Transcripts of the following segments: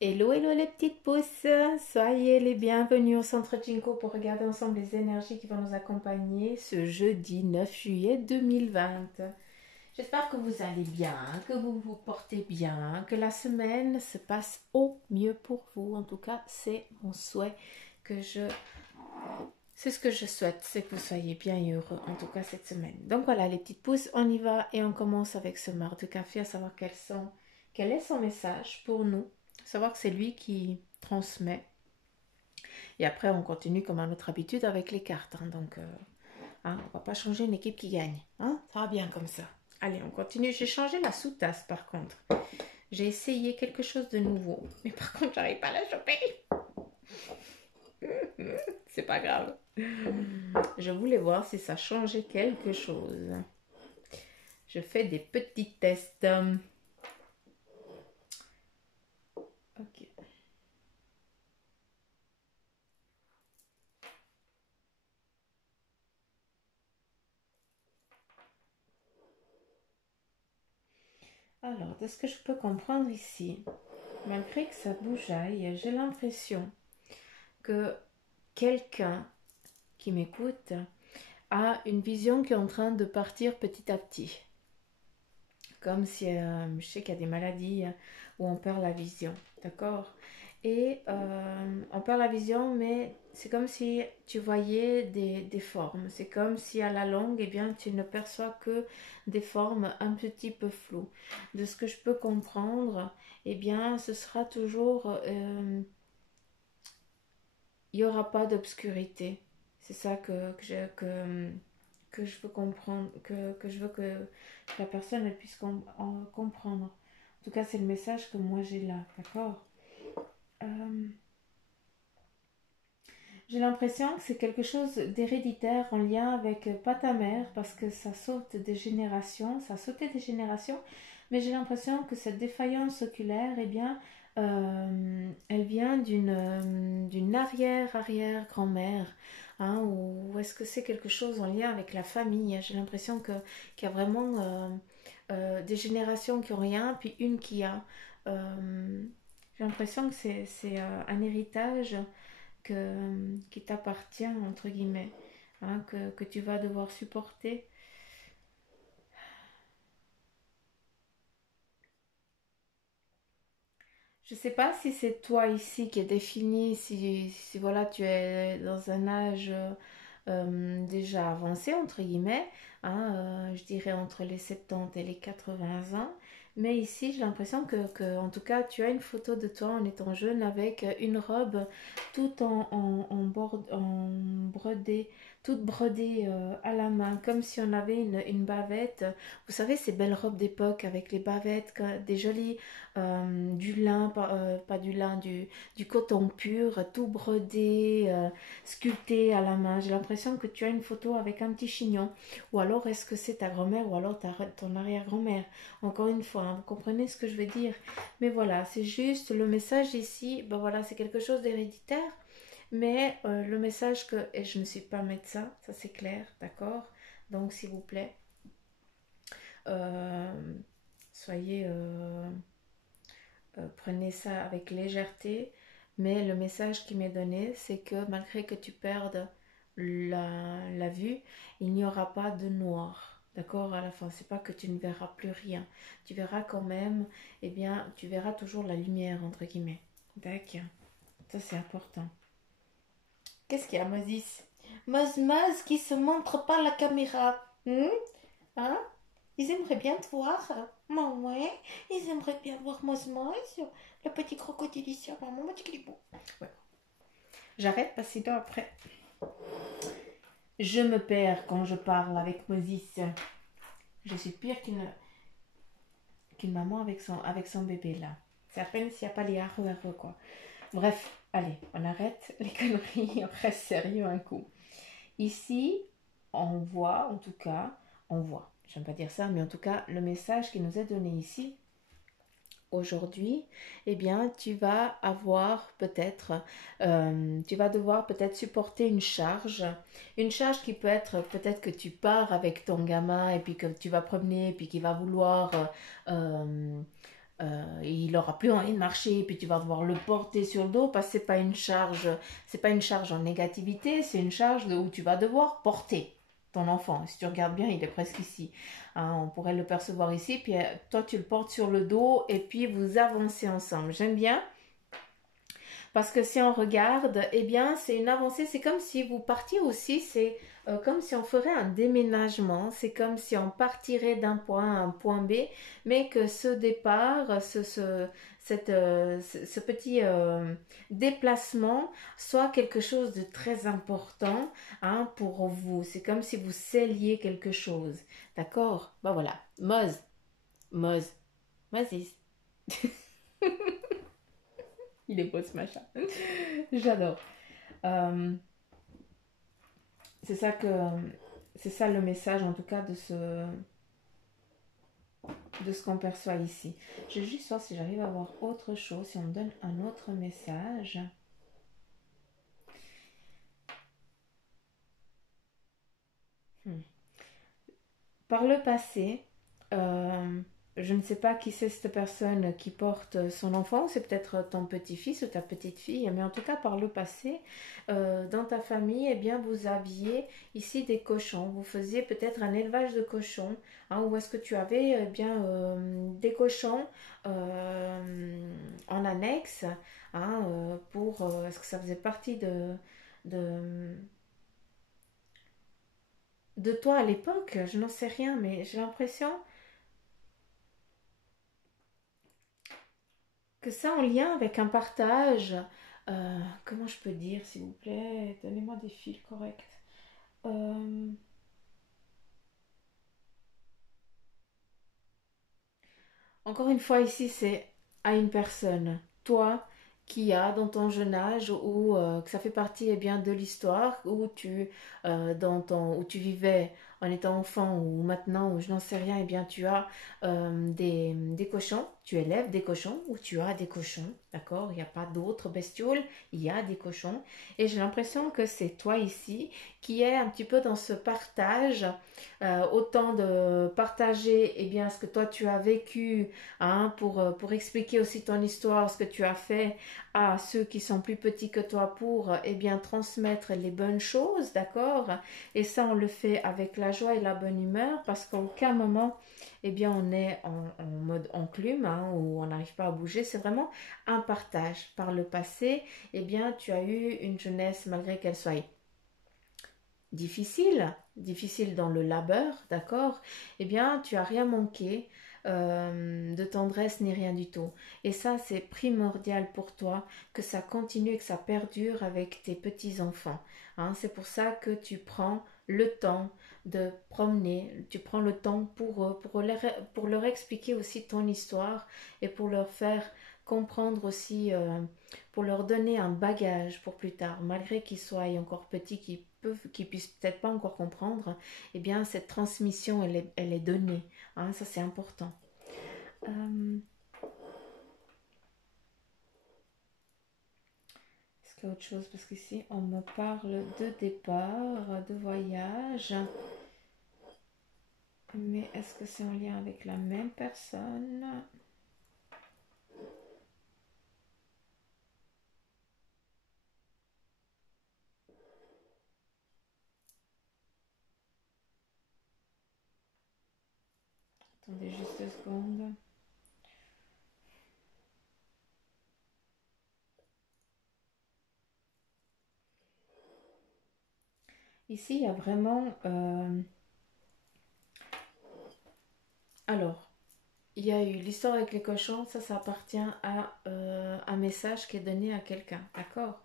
Hello, hello les petites pousses, soyez les bienvenus au Centre Jinko pour regarder ensemble les énergies qui vont nous accompagner ce jeudi 9 juillet 2020. J'espère que vous allez bien, que vous vous portez bien, que la semaine se passe au mieux pour vous. En tout cas, c'est mon souhait que je... C'est ce que je souhaite, c'est que vous soyez bien et heureux, en tout cas cette semaine. Donc voilà les petites pousses, on y va et on commence avec ce marc de café, à savoir quel est son message pour nous, savoir que c'est lui qui transmet. Et après, on continue comme à notre habitude avec les cartes. Donc, on ne va pas changer une équipe qui gagne. Ça va bien comme ça. Allez, on continue. J'ai changé la sous-tasse par contre. J'ai essayé quelque chose de nouveau. Mais par contre, j'arrive pas à la choper. C'est pas grave. Je voulais voir si ça changeait quelque chose. Je fais des petits tests. Ok. Alors, de ce que je peux comprendre ici, malgré que ça bougeaille, j'ai l'impression que quelqu'un qui m'écoute a une vision qui est en train de partir petit à petit. Comme si, je sais qu'il y a des maladies où on perd la vision, d'accord. Et on perd la vision, mais c'est comme si tu voyais des formes. C'est comme si à la longue, eh bien, tu ne perçois que des formes un petit peu floues. De ce que je peux comprendre, eh bien, ce sera toujours... il n'y aura pas d'obscurité. C'est ça que je veux comprendre, que je veux que la personne elle puisse comprendre. En tout cas, c'est le message que moi j'ai là, d'accord. Euh, j'ai l'impression que c'est quelque chose d'héréditaire en lien avec pas ta mère, parce que ça saute des générations, ça a sauté des générations, mais j'ai l'impression que cette défaillance oculaire, eh bien, elle vient d'une arrière-arrière-grand-mère, ou est-ce que c'est quelque chose en lien avec la famille? J'ai l'impression qu'il y a vraiment des générations qui ont rien, puis une qui a. J'ai l'impression que c'est un héritage qui t'appartient, entre guillemets, que tu vas devoir supporter. Je ne sais pas si c'est toi ici qui est défini, si voilà, tu es dans un âge déjà avancé, entre guillemets, je dirais entre les 70 et les 80 ans. Mais ici, j'ai l'impression en tout cas, tu as une photo de toi en étant jeune avec une robe tout en brodé, toute brodée à la main, comme si on avait une bavette. Vous savez, ces belles robes d'époque avec les bavettes, des jolies du lin, pas du lin, du coton pur, tout brodé, sculpté à la main. J'ai l'impression que tu as une photo avec un petit chignon. Ou alors est-ce que c'est ta grand-mère ou alors ton arrière-grand-mère. Encore une fois, vous comprenez ce que je veux dire. Mais voilà, c'est juste le message ici, ben voilà, c'est quelque chose d'héréditaire. Mais le message que, et je ne suis pas médecin, ça c'est clair, d'accord. Donc s'il vous plaît, euh, soyez... prenez ça avec légèreté, mais le message qui m'est donné, c'est que malgré que tu perdes la vue, il n'y aura pas de noir. D'accord, à la fin, c'est pas que tu ne verras plus rien. Tu verras quand même, eh bien, tu verras toujours la lumière, entre guillemets. D'accord, ça c'est important. Qu'est-ce qu'il y a, Moses? Mos qui se montre pas à la caméra. Hein? Ils aimeraient bien te voir. Maman, ouais. Ils aimeraient bien voir Mos, le petit crocodile ici. Maman, mon petit clipot. Ouais. J'arrête parce que sinon après, je me perds quand je parle avec Moses. Je suis pire qu'une maman avec son bébé là. C'est à peine s'il n'y a pas les arre quoi. Bref, allez, on arrête les conneries, on reste sérieux un coup. Ici, on voit, en tout cas, on voit, j'aime pas dire ça, mais en tout cas, le message qui nous est donné ici, aujourd'hui, eh bien, tu vas avoir peut-être, tu vas devoir peut-être supporter une charge qui peut être peut-être que tu pars avec ton gamin et puis que tu vas promener et puis qu'il va vouloir il aura plus envie de marcher, puis tu vas devoir le porter sur le dos parce que c'est pas une charge en négativité, c'est une charge où tu vas devoir porter ton enfant. Si tu regardes bien, il est presque ici. Hein, on pourrait le percevoir ici, puis toi tu le portes sur le dos et puis vous avancez ensemble. J'aime bien parce que si on regarde, eh bien, c'est une avancée. C'est comme si vous partiez aussi. C'est comme si on ferait un déménagement. C'est comme si on partirait d'un point à un point B, mais que ce départ, ce petit déplacement soit quelque chose de très important, hein, pour vous. C'est comme si vous scelliez quelque chose. D'accord? Ben voilà. Moz, Moz, Mazis. Il est beau ce machin. J'adore. Euh, c'est ça que c'est ça le message en tout cas de ce qu'on perçoit ici. Je vais juste voir si j'arrive à voir autre chose, si on me donne un autre message. Hmm. Par le passé, euh, je ne sais pas qui c'est cette personne qui porte son enfant, c'est peut-être ton petit-fils ou ta petite-fille, mais en tout cas par le passé, dans ta famille, eh bien, vous aviez ici des cochons, vous faisiez peut-être un élevage de cochons, hein, ou est-ce que tu avais bien des cochons en annexe, hein, est-ce que ça faisait partie de, de toi à l'époque? Je n'en sais rien, mais j'ai l'impression que ça en lien avec un partage. Comment je peux dire, s'il vous plaît? Donnez-moi des fils corrects. Euh, Encore une fois, ici, c'est à une personne. Toi, qui a dans ton jeune âge, ou que ça fait partie eh bien, de l'histoire, où tu vivais en étant enfant, ou maintenant, ou je n'en sais rien, eh bien, tu as des cochons, tu élèves des cochons, ou tu as des cochons, d'accord? Il n'y a pas d'autres bestioles, il y a des cochons. Et j'ai l'impression que c'est toi ici qui est un petit peu dans ce partage, autant de partager eh bien, ce que toi tu as vécu, hein, pour expliquer aussi ton histoire, ce que tu as fait à ceux qui sont plus petits que toi pour eh bien transmettre les bonnes choses, d'accord? Et ça, on le fait avec la joie et la bonne humeur parce qu'à aucun moment, eh bien, on est en mode enclume, hein, où on n'arrive pas à bouger. C'est vraiment un partage. Par le passé, eh bien, tu as eu une jeunesse, malgré qu'elle soit difficile, difficile dans le labeur, d'accord? Eh bien, tu as rien manqué de tendresse ni rien du tout. Et ça, c'est primordial pour toi que ça continue et que ça perdure avec tes petits-enfants. Hein, c'est pour ça que tu prends le temps de promener, tu prends le temps pour leur expliquer aussi ton histoire et pour leur faire comprendre aussi, pour leur donner un bagage pour plus tard, malgré qu'ils soient encore petits, qu'ils puissent peut-être pas encore comprendre, eh bien cette transmission elle est donnée. Hein, ça c'est important. Euh, Est-ce qu'il y a autre chose? Parce qu'ici on me parle de départ, de voyage. Mais est-ce que c'est en lien avec la même personne? Attendez juste 2 secondes. Ici, il y a vraiment... alors, il y a eu l'histoire avec les cochons, ça appartient à un message qui est donné à quelqu'un, d'accord?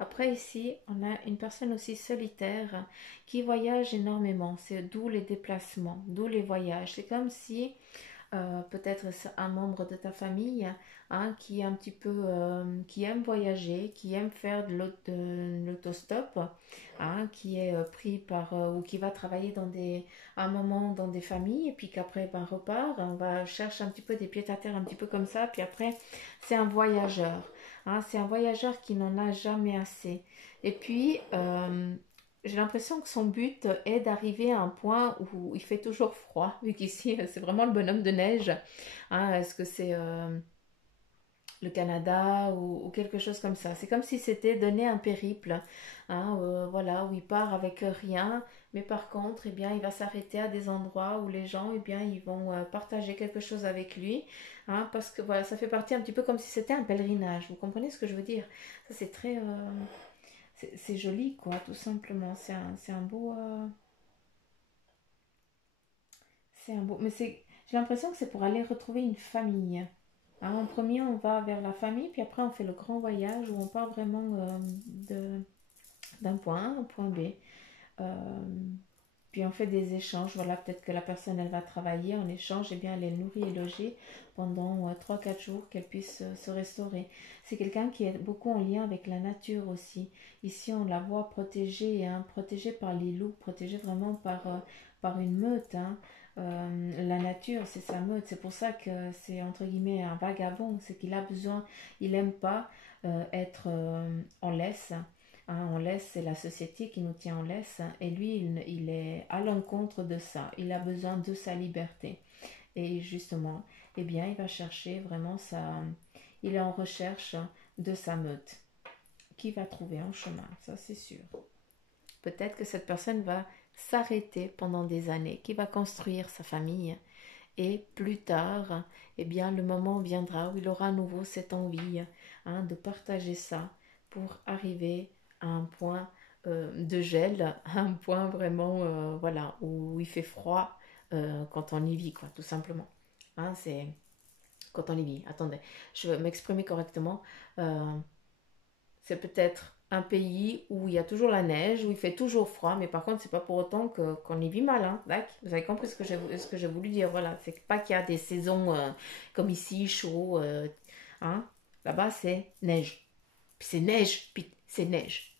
Après ici, on a une personne aussi solitaire qui voyage énormément, c'est d'où les déplacements, d'où les voyages. C'est comme si peut-être un membre de ta famille, hein, qui est un petit peu qui aime voyager, qui aime faire de l'autostop, hein, qui est pris par ou qui va travailler à un moment dans des familles et puis qu'après ben, repart, on va chercher un petit peu des pieds à terre un petit peu comme ça, puis après c'est un voyageur, hein, c'est un voyageur qui n'en a jamais assez. Et puis j'ai l'impression que son but est d'arriver à un point où il fait toujours froid, vu qu'ici c'est vraiment le bonhomme de neige. Hein, est-ce que c'est le Canada ou quelque chose comme ça? C'est comme si c'était donner un périple, hein, voilà, où il part avec rien, mais par contre, eh bien, il va s'arrêter à des endroits où les gens, eh bien, ils vont partager quelque chose avec lui, hein, parce que voilà, ça fait partie un petit peu comme si c'était un pèlerinage. Vous comprenez ce que je veux dire? Ça, c'est très, c'est joli, quoi, tout simplement. C'est un beau, c'est un beau, mais c'est, j'ai l'impression que c'est pour aller retrouver une famille. Hein, en premier, on va vers la famille, puis après, on fait le grand voyage où on part vraiment de, d'un point A à un point B. Euh, Puis on fait des échanges. Voilà, peut-être que la personne, elle va travailler en échange, et bien, elle est nourrie et logée pendant 3-4 jours, qu'elle puisse se restaurer. C'est quelqu'un qui est beaucoup en lien avec la nature aussi. Ici, on la voit protégée, hein, protégée par les loups, protégée vraiment par une meute. Hein. La nature, c'est sa meute. C'est pour ça que c'est entre guillemets un vagabond. C'est qu'il a besoin, il n'aime pas être en laisse. Hein, on laisse, c'est la société qui nous tient en laisse, et lui, il est à l'encontre de ça. Il a besoin de sa liberté. Et justement, eh bien, il va chercher vraiment sa... Il est en recherche de sa meute, qui va trouver en chemin, ça c'est sûr. Peut-être que cette personne va s'arrêter pendant des années, qui va construire sa famille, et plus tard, eh bien, le moment viendra où il aura à nouveau cette envie, hein, de partager ça pour arriver à un point de gel, à un point vraiment, voilà, où il fait froid quand on y vit, quoi, tout simplement. Hein, c'est quand on y vit. Attendez, je vais m'exprimer correctement. Euh, c'est peut-être un pays où il y a toujours la neige, où il fait toujours froid, mais par contre, c'est pas pour autant qu'on y vit mal. Hein. Vous avez compris ce que j'ai voulu dire. Voilà, c'est pas qu'il y a des saisons comme ici, chaud. Hein. Là-bas, c'est neige. Puis c'est neige, puis c'est neige.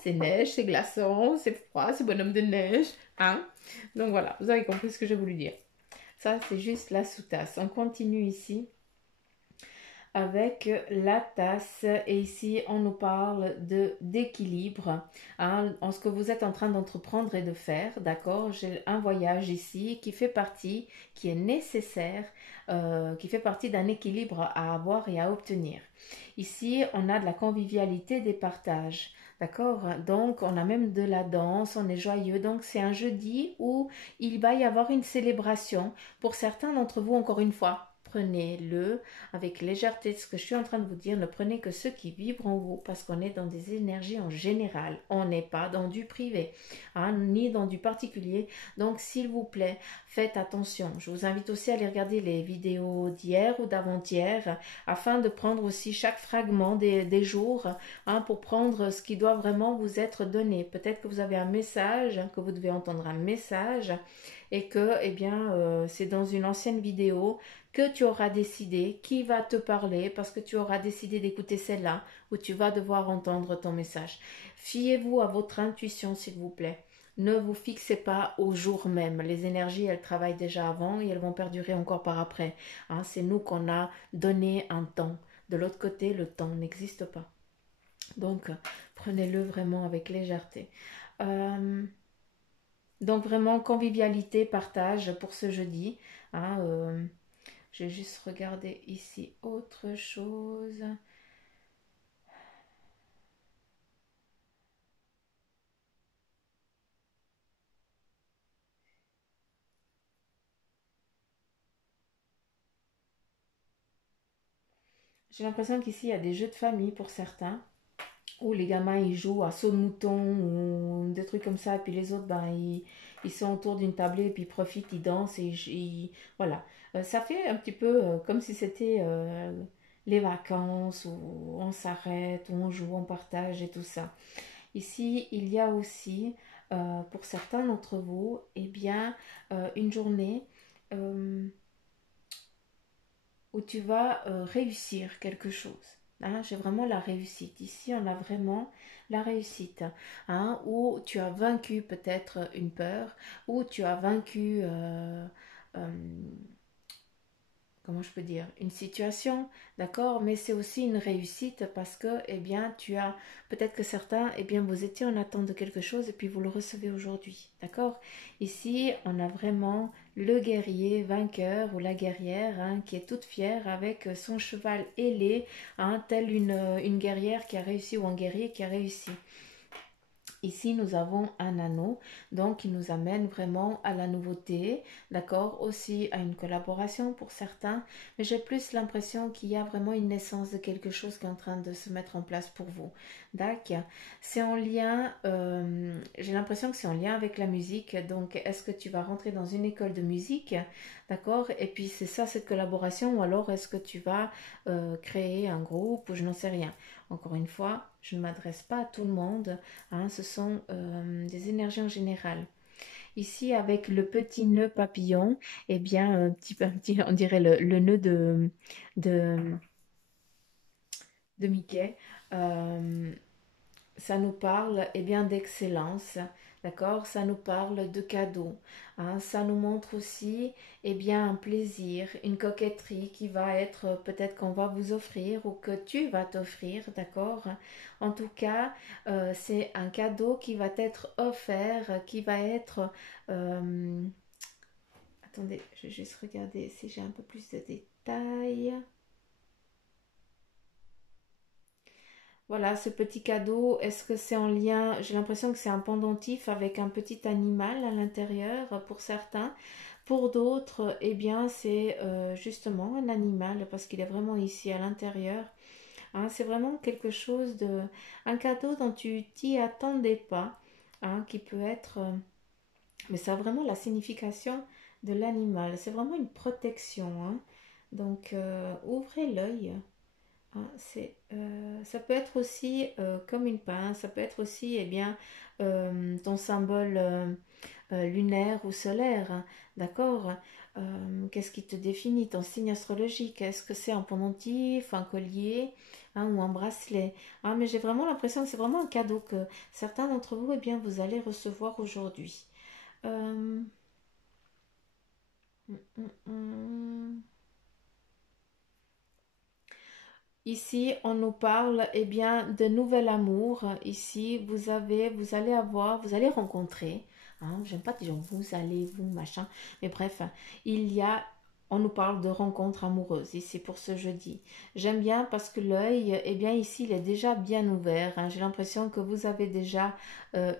C'est neige, c'est glaçant, c'est froid, c'est bonhomme de neige. Hein. Donc voilà, vous avez compris ce que j'ai voulu dire. Ça, c'est juste la sous-tasse. On continue ici avec la tasse, et ici on nous parle de d'équilibre, hein, en ce que vous êtes en train d'entreprendre et de faire, d'accord. J'ai un voyage ici qui fait partie, qui est nécessaire, qui fait partie d'un équilibre à avoir et à obtenir. Ici on a de la convivialité, des partages. D'accord, donc on a même de la danse, on est joyeux, donc c'est un jeudi où il va y avoir une célébration. Pour certains d'entre vous, encore une fois, prenez-le avec légèreté. Ce que je suis en train de vous dire, ne prenez que ceux qui vibrent en vous, parce qu'on est dans des énergies en général. On n'est pas dans du privé, hein, ni dans du particulier. Donc, s'il vous plaît, faites attention. Je vous invite aussi à aller regarder les vidéos d'hier ou d'avant-hier, afin de prendre aussi chaque fragment des jours, hein, pour prendre ce qui doit vraiment vous être donné. Peut-être que vous avez un message, que vous devez entendre un message, et que, eh bien, c'est dans une ancienne vidéo que tu auras décidé qui va te parler, parce que tu auras décidé d'écouter celle-là où tu vas devoir entendre ton message. Fiez-vous à votre intuition, s'il vous plaît. Ne vous fixez pas au jour même. Les énergies, elles travaillent déjà avant et elles vont perdurer encore par après. Hein, c'est nous qu'on a donné un temps. De l'autre côté, le temps n'existe pas. Donc, prenez-le vraiment avec légèreté. Euh, donc, vraiment, convivialité, partage pour ce jeudi. Hein, je vais juste regarder ici autre chose. J'ai l'impression qu'ici, il y a des jeux de famille pour certains, où les gamins, ils jouent à saut de mouton ou des trucs comme ça, et puis les autres, ben, ils sont autour d'une tablée, et puis ils profitent, ils dansent, et voilà. Ça fait un petit peu comme si c'était les vacances, où on s'arrête, où on joue, on partage et tout ça. Ici, il y a aussi, pour certains d'entre vous, eh bien, une journée euh, où tu vas réussir quelque chose. Hein, j'ai vraiment la réussite. Ici, on a vraiment la réussite. Hein, où tu as vaincu peut-être une peur, où tu as vaincu, euh, comment je peux dire, une situation, d'accord, mais c'est aussi une réussite parce que, eh bien, tu as, peut-être que certains, eh bien, vous étiez en attente de quelque chose et puis vous le recevez aujourd'hui, d'accord. Ici, on a vraiment le guerrier vainqueur ou la guerrière hein, qui est toute fière avec son cheval ailé, hein, telle une guerrière qui a réussi ou un guerrier qui a réussi. Ici, nous avons un anneau, donc il nous amène vraiment à la nouveauté, d'accord, aussi à une collaboration pour certains, mais j'ai plus l'impression qu'il y a vraiment une naissance de quelque chose qui est en train de se mettre en place pour vous. D'accord. C'est en lien, j'ai l'impression que c'est en lien avec la musique, donc est-ce que tu vas rentrer dans une école de musique, d'accord, et puis c'est ça cette collaboration, ou alors est-ce que tu vas créer un groupe, ou je n'en sais rien. Encore une fois, je ne m'adresse pas à tout le monde. Hein, ce sont des énergies en général. Ici, avec le petit nœud papillon, eh bien, on dirait le nœud de, de Mickey. Euh, Ça nous parle eh bien d'excellence, d'accord? Ça nous parle de cadeaux, hein. Ça nous montre aussi eh bien un plaisir, une coquetterie qui va être peut-être qu'on va vous offrir ou que tu vas t'offrir, d'accord? En tout cas, c'est un cadeau qui va être offert, qui va être attendez, je vais juste regarder si j'ai un peu plus de détails. Voilà, ce petit cadeau, est-ce que c'est en lien? J'ai l'impression que c'est un pendentif avec un petit animal à l'intérieur pour certains. Pour d'autres, eh bien, c'est justement un animal parce qu'il est vraiment ici à l'intérieur. Hein, c'est vraiment quelque chose de... Un cadeau dont tu t'y attendais pas, hein, qui peut être... mais ça a vraiment la signification de l'animal. C'est vraiment une protection, hein. Donc, ouvrez l'œil. Ah, ça peut être aussi comme une pince, ça peut être aussi eh bien, ton symbole lunaire ou solaire, hein, d'accord. Qu'est-ce qui te définit, ton signe astrologique? Est-ce que c'est un pendentif, un collier hein, ou un bracelet? Ah, mais j'ai vraiment l'impression que c'est vraiment un cadeau que certains d'entre vous eh bien, vous allez recevoir aujourd'hui. Euh, hum, hum, hum. Ici, on nous parle eh bien, de nouvel amour. Ici, vous allez avoir, vous allez rencontrer. Hein, j'aime pas dire vous allez, vous, machin. Mais bref, il y a, on nous parle de rencontres amoureuses ici pour ce jeudi. J'aime bien parce que l'œil, eh bien, ici, il est déjà bien ouvert. Hein. J'ai l'impression que vous avez déjà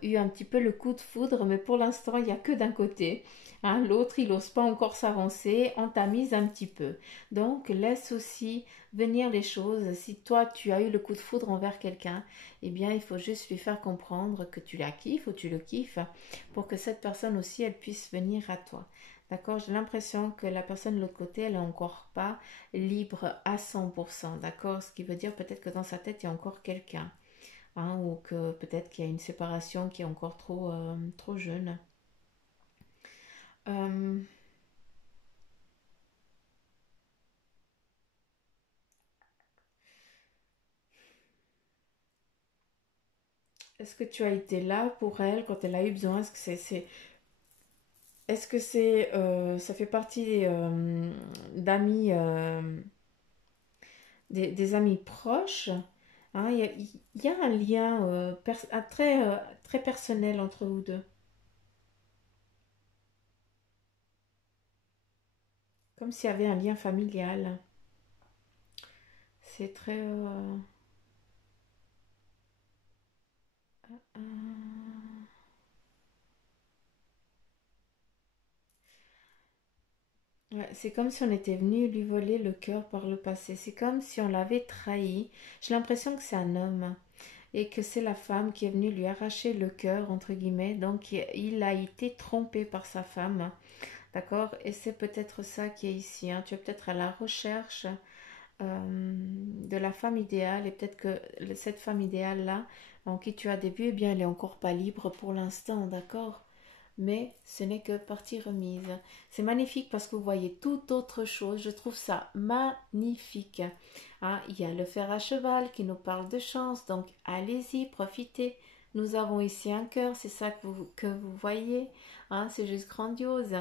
eu un petit peu le coup de foudre, mais pour l'instant, il n'y a que d'un côté. Hein. L'autre, il n'ose pas encore s'avancer. On t'a mise un petit peu. Donc, laisse aussi venir les choses. Si toi tu as eu le coup de foudre envers quelqu'un, eh bien il faut juste lui faire comprendre que tu la kiffes ou tu le kiffes pour que cette personne aussi elle puisse venir à toi. D'accord? J'ai l'impression que la personne de l'autre côté, elle n'est encore pas libre à 100%. D'accord? Ce qui veut dire peut-être que dans sa tête, il y a encore quelqu'un. Hein, ou que peut-être qu'il y a une séparation qui est encore trop jeune. Euh, Est-ce que tu as été là pour elle quand elle a eu besoin? Est-ce que ça fait partie d'amis, des amis proches? Hein, il y a un lien très personnel entre vous deux, comme s'il y avait un lien familial. C'est très... euh, ouais, c'est comme si on était venu lui voler le cœur par le passé. C'est comme si on l'avait trahi. J'ai l'impression que c'est un homme et que c'est la femme qui est venue lui arracher le cœur, entre guillemets. Donc il a été trompé par sa femme. D'accord? Et c'est peut-être ça qui est ici. Hein. Tu es peut-être à la recherche de la femme idéale et peut-être que cette femme idéale-là, en qui tu as des vues, eh bien, elle n'est encore pas libre pour l'instant. D'accord? Mais ce n'est que partie remise. C'est magnifique parce que vous voyez toute autre chose. Je trouve ça magnifique. Hein, il y a le fer à cheval qui nous parle de chance. Donc, allez-y, profitez. Nous avons ici un cœur. C'est ça que vous voyez. Hein, c'est juste grandiose.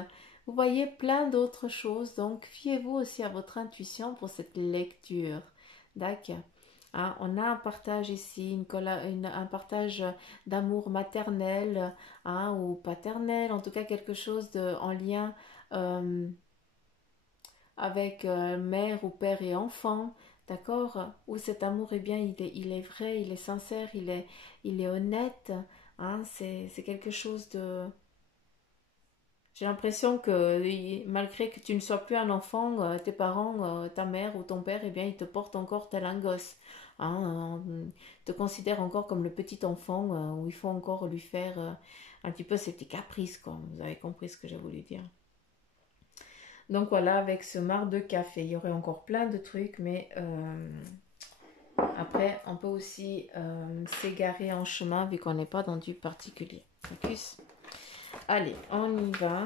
vous voyez plein d'autres choses. Donc, fiez-vous aussi à votre intuition pour cette lecture. D'accord. Hein, on a un partage ici, un partage d'amour maternel, hein, ou paternel, en tout cas quelque chose en lien avec mère ou père et enfant, d'accord? Où cet amour, eh bien, il est vrai, il est sincère, il est honnête, hein, c'est quelque chose de... J'ai l'impression que malgré que tu ne sois plus un enfant, tes parents, ta mère ou ton père, eh bien, ils te portent encore tel un gosse. Hein, te considèrent encore comme le petit enfant où il faut encore lui faire un petit peu ses petits caprices, quoi. Vous avez compris ce que j'ai voulu dire. Donc voilà, avec ce marc de café, il y aurait encore plein de trucs, mais après, on peut aussi s'égarer en chemin vu qu'on n'est pas dans du particulier. Focus. Allez, on y va.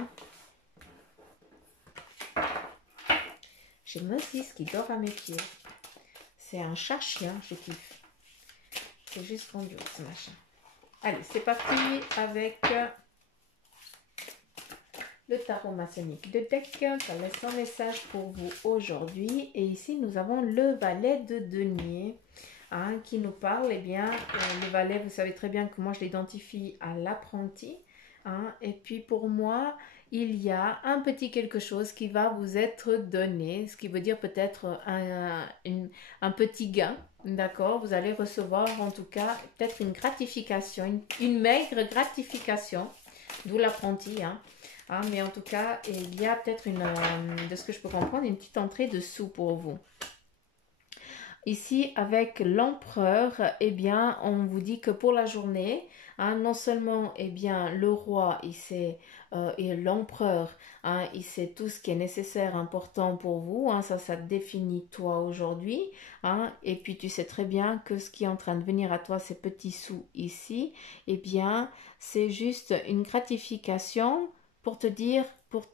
J'ai Moses qui dort à mes pieds. C'est un chat-chien, je kiffe. C'est juste grandiose ce machin. Allez, c'est parti avec le tarot maçonnique de deck. Ça laisse un message pour vous aujourd'hui. Et ici, nous avons le valet de denier hein, qui nous parle. Eh bien, le valet, vous savez très bien que moi, je l'identifie à l'apprenti. Hein, et puis, pour moi, il y a un petit quelque chose qui va vous être donné, ce qui veut dire peut-être un petit gain. D'accord, vous allez recevoir en tout cas peut-être une gratification, une maigre gratification, d'où l'apprenti. Hein. Ah, mais en tout cas, il y a peut-être de ce que je peux comprendre, une petite entrée de sous pour vous. Ici, avec l'empereur, eh bien, on vous dit que pour la journée, hein, non seulement, eh bien, le roi, il sait, et l'empereur, hein, il sait tout ce qui est nécessaire, important pour vous, hein, ça te définit toi aujourd'hui, hein, et puis tu sais très bien que ce qui est en train de venir à toi, ces petits sous ici, eh bien, c'est juste une gratification pour te dire, pour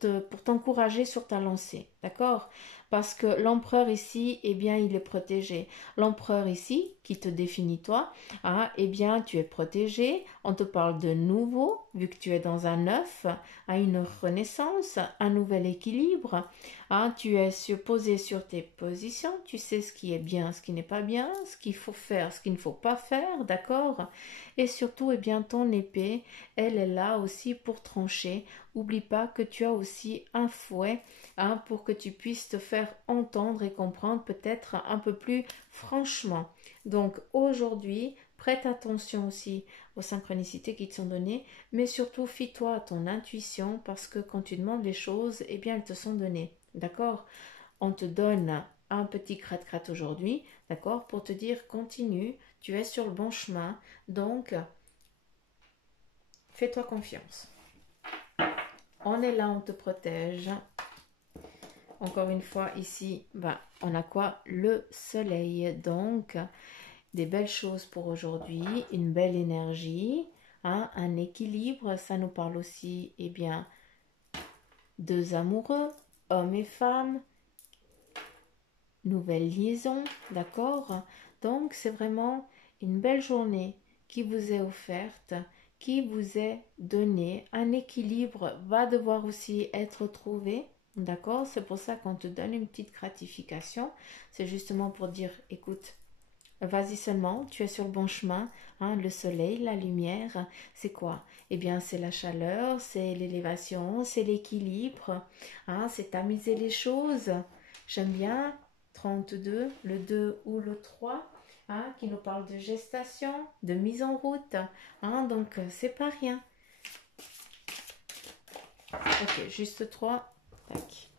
t'encourager sur ta lancée, d'accord? Parce que l'empereur ici, eh bien, il est protégé. L'empereur ici, qui te définit toi, hein, eh bien, tu es protégé. On te parle de nouveau, vu que tu es dans un neuf, à une renaissance, un nouvel équilibre. Hein, tu es posé sur tes positions, tu sais ce qui est bien, ce qui n'est pas bien, ce qu'il faut faire, ce qu'il ne faut pas faire, d'accord? Et surtout, eh bien, ton épée, elle est là aussi pour trancher. Oublie pas que tu as aussi un fouet hein, pour que tu puisses te faire entendre et comprendre peut-être un peu plus franchement. Donc aujourd'hui, prête attention aussi aux synchronicités qui te sont données, mais surtout fie-toi à ton intuition parce que quand tu demandes les choses, eh bien elles te sont données. D'accord? On te donne un petit crat-crat aujourd'hui, d'accord? Pour te dire continue, tu es sur le bon chemin, donc fais-toi confiance. On est là, on te protège. Encore une fois, ici, on a quoi? Le soleil. Donc, des belles choses pour aujourd'hui, une belle énergie, hein, un équilibre. Ça nous parle aussi, eh bien, deux amoureux, hommes et femmes, nouvelle liaison, d'accord? Donc, c'est vraiment une belle journée qui vous est offerte, qui vous est donnée. Un équilibre va devoir aussi être trouvé. D'accord? C'est pour ça qu'on te donne une petite gratification. C'est justement pour dire, écoute, vas-y seulement, tu es sur le bon chemin. Hein, le soleil, la lumière, c'est quoi? Eh bien, c'est la chaleur, c'est l'élévation, c'est l'équilibre. Hein, c'est tamiser les choses. J'aime bien 32, le 2 ou le 3. Hein, qui nous parle de gestation, de mise en route. Hein, donc, c'est pas rien. Ok, juste 3. Tac.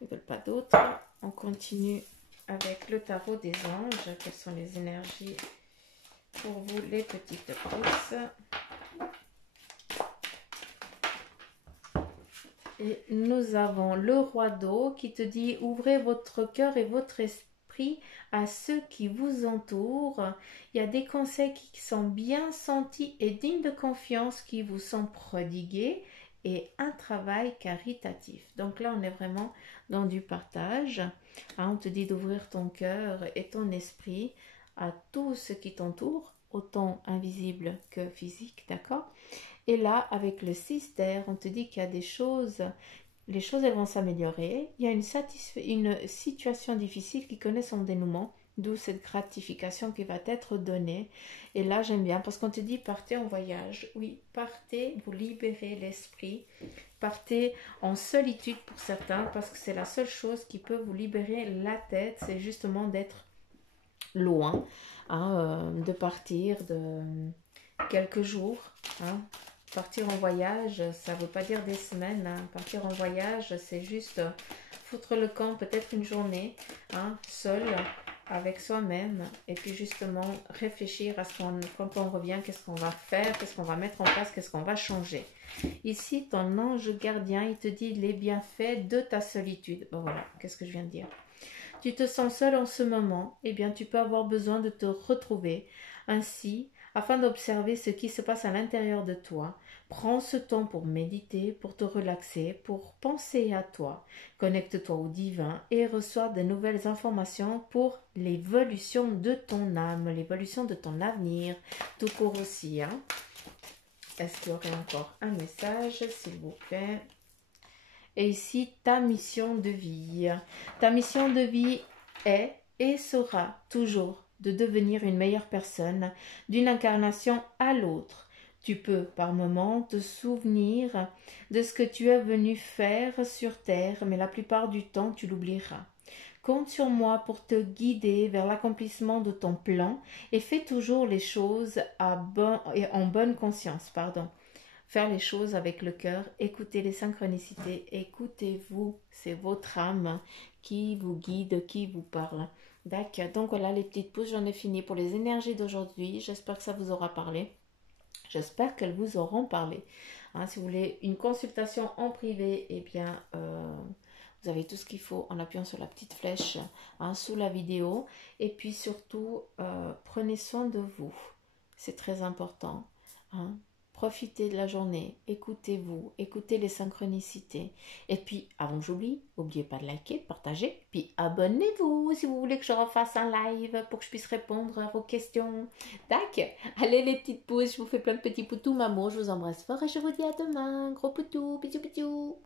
Ils ne veulent pas d'autres. On continue avec le tarot des anges. Quelles sont les énergies pour vous, les petites pousses? Et nous avons le roi d'eau qui te dit « Ouvrez votre cœur et votre esprit à ceux qui vous entourent. Il y a des conseils qui sont bien sentis et dignes de confiance qui vous sont prodigués. » Et un travail caritatif. Donc là, on est vraiment dans du partage. Hein, on te dit d'ouvrir ton cœur et ton esprit à tout ce qui t'entoure, autant invisible que physique, d'accord? Et là, avec le 6 d'air, on te dit qu'il y a des choses les choses elles vont s'améliorer. Il y a une situation difficile qui connaît son dénouement, d'où cette gratification qui va être donnée. Et là, j'aime bien parce qu'on te dit partez en voyage. Oui, partez, vous libérez l'esprit. Partez en solitude pour certains parce que c'est la seule chose qui peut vous libérer la tête, c'est justement d'être loin, hein, de partir de quelques jours. Hein. Partir en voyage, ça ne veut pas dire des semaines. Hein. Partir en voyage, c'est juste foutre le camp peut-être une journée, hein, seul, avec soi-même, et puis justement réfléchir à quand on revient, qu'est-ce qu'on va faire, qu'est-ce qu'on va mettre en place, qu'est-ce qu'on va changer. Ici, ton ange gardien, il te dit les bienfaits de ta solitude. Bon, voilà, qu'est-ce que je viens de dire? Tu te sens seul en ce moment, eh bien tu peux avoir besoin de te retrouver. Ainsi, afin d'observer ce qui se passe à l'intérieur de toi, prends ce temps pour méditer, pour te relaxer, pour penser à toi. Connecte-toi au divin et reçois de nouvelles informations pour l'évolution de ton âme, l'évolution de ton avenir, tout court aussi. Hein. Est-ce qu'il y aurait encore un message, s'il vous plaît? Et ici, ta mission de vie. Ta mission de vie est et sera toujours de devenir une meilleure personne d'une incarnation à l'autre. Tu peux par moments te souvenir de ce que tu es venu faire sur Terre, mais la plupart du temps, tu l'oublieras. Compte sur moi pour te guider vers l'accomplissement de ton plan et fais toujours les choses en bonne conscience. Faire les choses avec le cœur, écoutez les synchronicités, écoutez-vous, c'est votre âme qui vous guide, qui vous parle. D'accord, donc voilà les petites pauses, j'en ai fini pour les énergies d'aujourd'hui, j'espère que ça vous aura parlé, j'espère qu'elles vous auront parlé. Hein, si vous voulez une consultation en privé, eh bien, vous avez tout ce qu'il faut en appuyant sur la petite flèche sous la vidéo. Et puis surtout, prenez soin de vous, c'est très important. Hein. Profitez de la journée, écoutez-vous, écoutez les synchronicités. Et puis, avant que j'oublie, n'oubliez pas de liker, de partager, puis abonnez-vous si vous voulez que je refasse un live pour que je puisse répondre à vos questions. Tac. Allez les petites pouces, je vous fais plein de petits poutous, maman, je vous embrasse fort et je vous dis à demain. Gros poutous, bisous bisous.